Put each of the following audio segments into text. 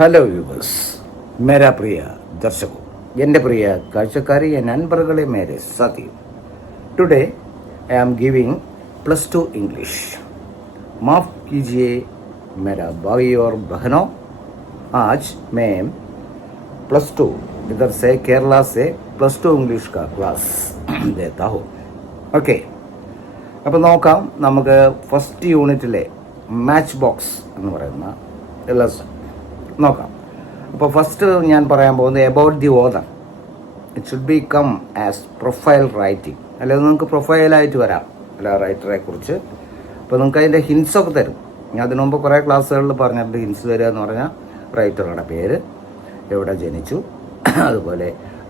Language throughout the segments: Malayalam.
ഹലോ വ്യൂവേഴ്സ്, മേരാ പ്രിയ ദർശകോ, എൻ്റെ പ്രിയ കാഴ്ചക്കാരി, നൻപറുകളെ മേരെ സാഥിയോ. Today I am giving +2 English. माफ़ कीजिए मेरा भाई और बहनों, आज मैं +2 इधर से केरला से +2 इंग्लिश का क्लास देता हूँ. ഓക്കെ, അപ്പോൾ നോക്കാം. നമുക്ക് ഫസ്റ്റ് യൂണിറ്റിലെ മാച്ച് ബോക്സ് എന്ന് പറയുന്ന ലെസൺ നോക്കാം. അപ്പോൾ ഫസ്റ്റ് ഞാൻ പറയാൻ പോകുന്നത് about the author. It should be come as profile writing, അല്ലെങ്കിൽ നിങ്ങൾക്ക് പ്രൊഫൈലായിട്ട് വരാം അല്ല റൈറ്ററെ കുറിച്ച്. അപ്പോൾ നിങ്ങൾക്ക് അതിൻ്റെ ഹിൻസൊക്കെ തരും. ഞാൻ അതിനു മുമ്പ് കുറേ ക്ലാസ്സുകളിൽ പറഞ്ഞിട്ടുണ്ട്. ഹിൻസ് തരിക എന്ന് പറഞ്ഞാൽ റൈറ്ററുടെ പേര്, എവിടെ ജനിച്ചു, അതുപോലെ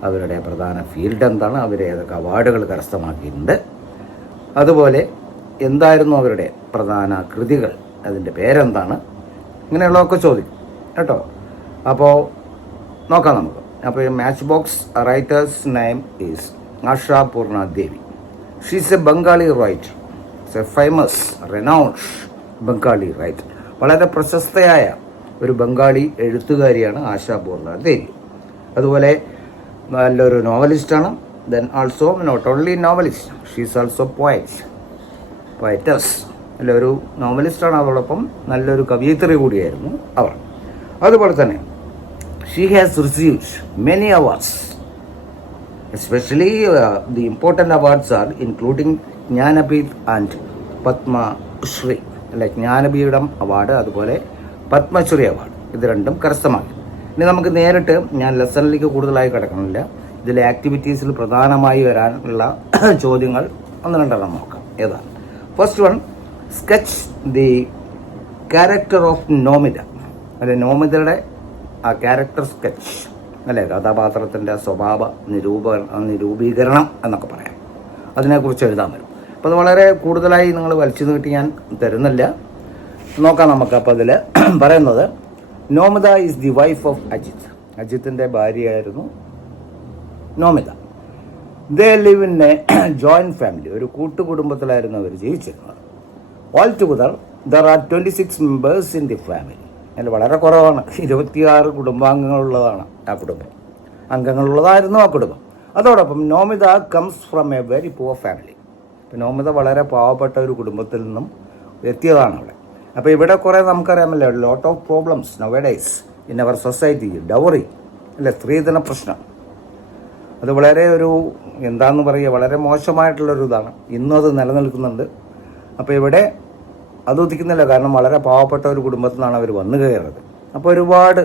അവരുടെ പ്രധാന ഫീൽഡ് എന്താണ്, അവർ ഏതൊക്കെ അവാർഡുകൾ കരസ്ഥമാക്കിയിട്ടുണ്ട്, അതുപോലെ എന്തായിരുന്നു അവരുടെ പ്രധാന കൃതികൾ, അതിൻ്റെ പേരെന്താണ്, ഇങ്ങനെയുള്ളതൊക്കെ ചോദിക്കും കേട്ടോ. അപ്പോൾ നോക്കാം നമുക്ക്. അപ്പോൾ match box writers name is Ashapurna Devi. She is a Bengali writer, a famous renowned Bengali writer. വളരെ പ്രശസ്തയായ ഒരു ബംഗാളി എഴുത്തുകാരിയാണ് ആശാപൂർണ ദേവി. അതുപോലെ നല്ലൊരു നോവലിസ്റ്റാണ്. Then also not only novelist, she is also poetess. അല്ല, ഒരു നോവലിസ്റ്റാണ്, അതോടൊപ്പം നല്ലൊരു കവയിത്രി കൂടിയായിരുന്നു അവർ. അതുപോലെ തന്നെ she has received many awards, especially the important awards are including Jnanpith and Padmashri. അല്ലെ, ജ്ഞാനപീഠം അവാർഡ്, അതുപോലെ പത്മശ്രീ അവാർഡ്, ഇത് രണ്ടും കരസ്ഥമാക്കി. ഇനി നമുക്ക് നേരിട്ട്, ഞാൻ ലെസണിലേക്ക് കൂടുതലായി കിടക്കണില്ല, ഇതിലെ ആക്ടിവിറ്റീസിൽ പ്രധാനമായി വരാനുള്ള ചോദ്യങ്ങൾ ഒന്ന് രണ്ടെണ്ണം നോക്കാം. ഏതാണ്? First one, sketch the character of Nomita. അല്ലെ, നോമിതയുടെ ആ ക്യാരക്ടർ സ്കെച്ച്, അല്ലേ, കഥാപാത്രത്തിൻ്റെ സ്വഭാവ നിരൂപീകരണം എന്നൊക്കെ പറയാം. അതിനെക്കുറിച്ച് എഴുതാൻ വരും. അപ്പോൾ അത് വളരെ കൂടുതലായി നിങ്ങൾ വലിച്ചു നീട്ടി ഞാൻ തരുന്നില്ല, നോക്കാം നമുക്ക്. അപ്പോൾ അതിൽ പറയുന്നത്, Nomita is the wife of Ajith. അജിത്തിൻ്റെ ഭാര്യയായിരുന്നു Nomita. They live in a joint family, ഒരു കൂട്ടുകുടുംബത്തിലായിരുന്നു അവർ ജീവിച്ചിരുന്നത്. All together there are 26 members in the family. അതിൽ വളരെ കുറവാണ്, 26 കുടുംബാംഗങ്ങളുള്ളതാണ് ആ കുടുംബം, അംഗങ്ങളുള്ളതായിരുന്നു ആ കുടുംബം. അതോടൊപ്പം Nomita comes from A very poor family. Nomita വളരെ പാവപ്പെട്ട ഒരു കുടുംബത്തിൽ നിന്നും എത്തിയതാണ് അവിടെ. അപ്പോൾ ഇവിടെ കുറേ നമുക്കറിയാമല്ലോ, lot of problems nowadays in our society. Dowry, അല്ലെ, സ്ത്രീധന പ്രശ്നം, അത് വളരെ ഒരു എന്താണെന്ന് പറയുക, വളരെ മോശമായിട്ടുള്ളൊരു ഇതാണ്. ഇന്നും അത് നിലനിൽക്കുന്നുണ്ട്. അപ്പോൾ ഇവിടെ അത് ഉദിക്കുന്നില്ല, കാരണം വളരെ പാവപ്പെട്ട ഒരു കുടുംബത്തിൽ നിന്നാണ് അവർ വന്നു കയറുന്നത്. അപ്പോൾ ഒരുപാട്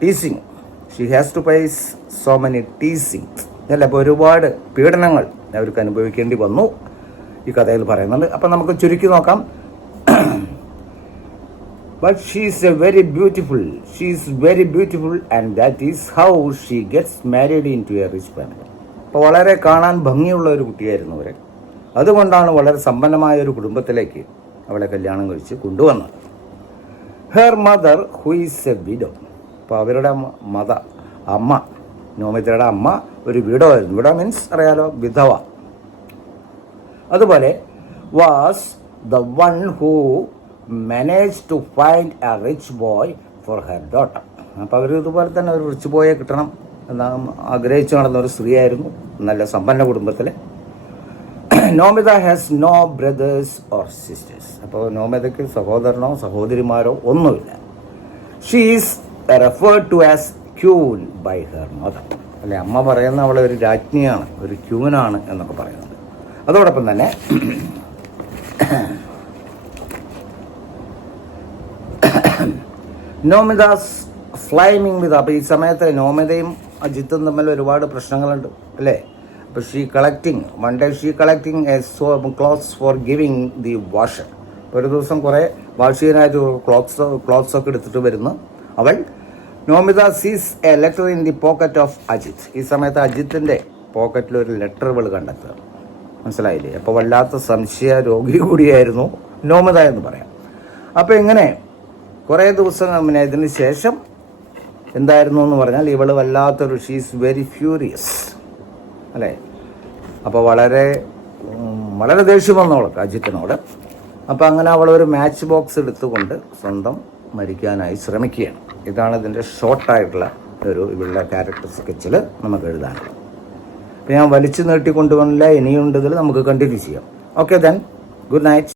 teasing, she has to face so many teasing, അല്ല, അപ്പോൾ ഒരുപാട് പീഡനങ്ങൾ അവർക്ക് അനുഭവിക്കേണ്ടി വന്നു ഈ കഥയിൽ പറയുന്നുണ്ട്. അപ്പം നമുക്ക് ചുരുക്കി നോക്കാം. But she is very beautiful and that is how she gets married into a rich family. അപ്പോൾ വളരെ കാണാൻ ഭംഗിയുള്ള ഒരു കുട്ടിയായിരുന്നു അവർ. അതുകൊണ്ടാണ് വളരെ സമ്പന്നമായ ഒരു കുടുംബത്തിലേക്ക് അവളെ കല്യാണം കഴിച്ച് കൊണ്ടുവന്നത്. Her mother who is A widow. അപ്പോൾ അവരുടെ അമ്മ, നോമിതയുടെ അമ്മ ഒരു വിഡോ ആയിരുന്നു. വിഡോ മീൻസ് അറിയാലോ, വിധവ. അതുപോലെ was the one who managed to find a rich boy for her daughter. അപ്പോൾ അവർ ഇതുപോലെ തന്നെ ഒരു റിച്ച് ബോയെ കിട്ടണം എന്നാണ് ആഗ്രഹിച്ചു നടന്ന ഒരു സ്ത്രീയായിരുന്നു, നല്ല സമ്പന്ന കുടുംബത്തിലെ. Nomita has no brothers or sisters. അപ്പോൾ നോമിതയ്ക്ക് സഹോദരനോ സഹോദരിമാരോ ഒന്നുമില്ല. She is referred to as queen by her mother. അല്ലെ, അമ്മ പറയുന്ന അവളെ ഒരു രാജ്ഞിയാണ്, ഒരു ക്യൂനാണ് എന്നൊക്കെ പറയുന്നത്. അതോടൊപ്പം തന്നെ നോമിതാസ് ഫ്ലൈമിങ് വിത്ത്. അപ്പോൾ ഈ സമയത്ത് നോമിതയും അജിത്തും തമ്മിൽ ഒരുപാട് പ്രശ്നങ്ങളുണ്ട്, അല്ലേ. അപ്പോൾ one day she collecting A clothes four giving the washer. ഒരു ദിവസം കുറേ വാഷിനായിട്ട് ക്ലോത്ത്സ് ഒക്കെ എടുത്തിട്ട് വരുന്നു അവൾ. നോമിത സീസ് A letter in the pocket of Ajith. ഈ സമയത്ത് അജിത്തിൻ്റെ പോക്കറ്റിൽ ഒരു ലെറ്റർ ഇവൾ കണ്ടെത്തുക. മനസ്സിലായില്ലേ? അപ്പോൾ വല്ലാത്ത സംശയ രോഗി കൂടിയായിരുന്നു നോമിത എന്ന് പറയാം. അപ്പോൾ ഇങ്ങനെ കുറേ ദിവസം ഇതിന് ശേഷം എന്തായിരുന്നു എന്ന് പറഞ്ഞാൽ, ഇവൾ വല്ലാത്തൊരു ഷീസ് വെരി ഫ്യൂരിയസ്, അല്ലേ. അപ്പോൾ വളരെ ദേഷ്യം വന്നു അവൾക്ക് അജിത്തിനോട്. അപ്പോൾ അങ്ങനെ അവൾ ഒരു മാച്ച് ബോക്സ് എടുത്തുകൊണ്ട് സ്വന്തം മരിക്കാനായി ശ്രമിക്കുകയാണ്. ഇതാണ് ഇതിൻ്റെ ഷോർട്ടായിട്ടുള്ള ഇവളുടെ ക്യാരക്ടർ സ്കെച്ചിൽ നമുക്ക് എഴുതാനുള്ളത്. അപ്പോൾ ഞാൻ വലിച്ചു നീട്ടിക്കൊണ്ടുപോകുന്നില്ല, ഇനിയുണ്ട് ഇതിൽ, നമുക്ക് കണ്ടിന്യൂ ചെയ്യാം. Okay then, good night.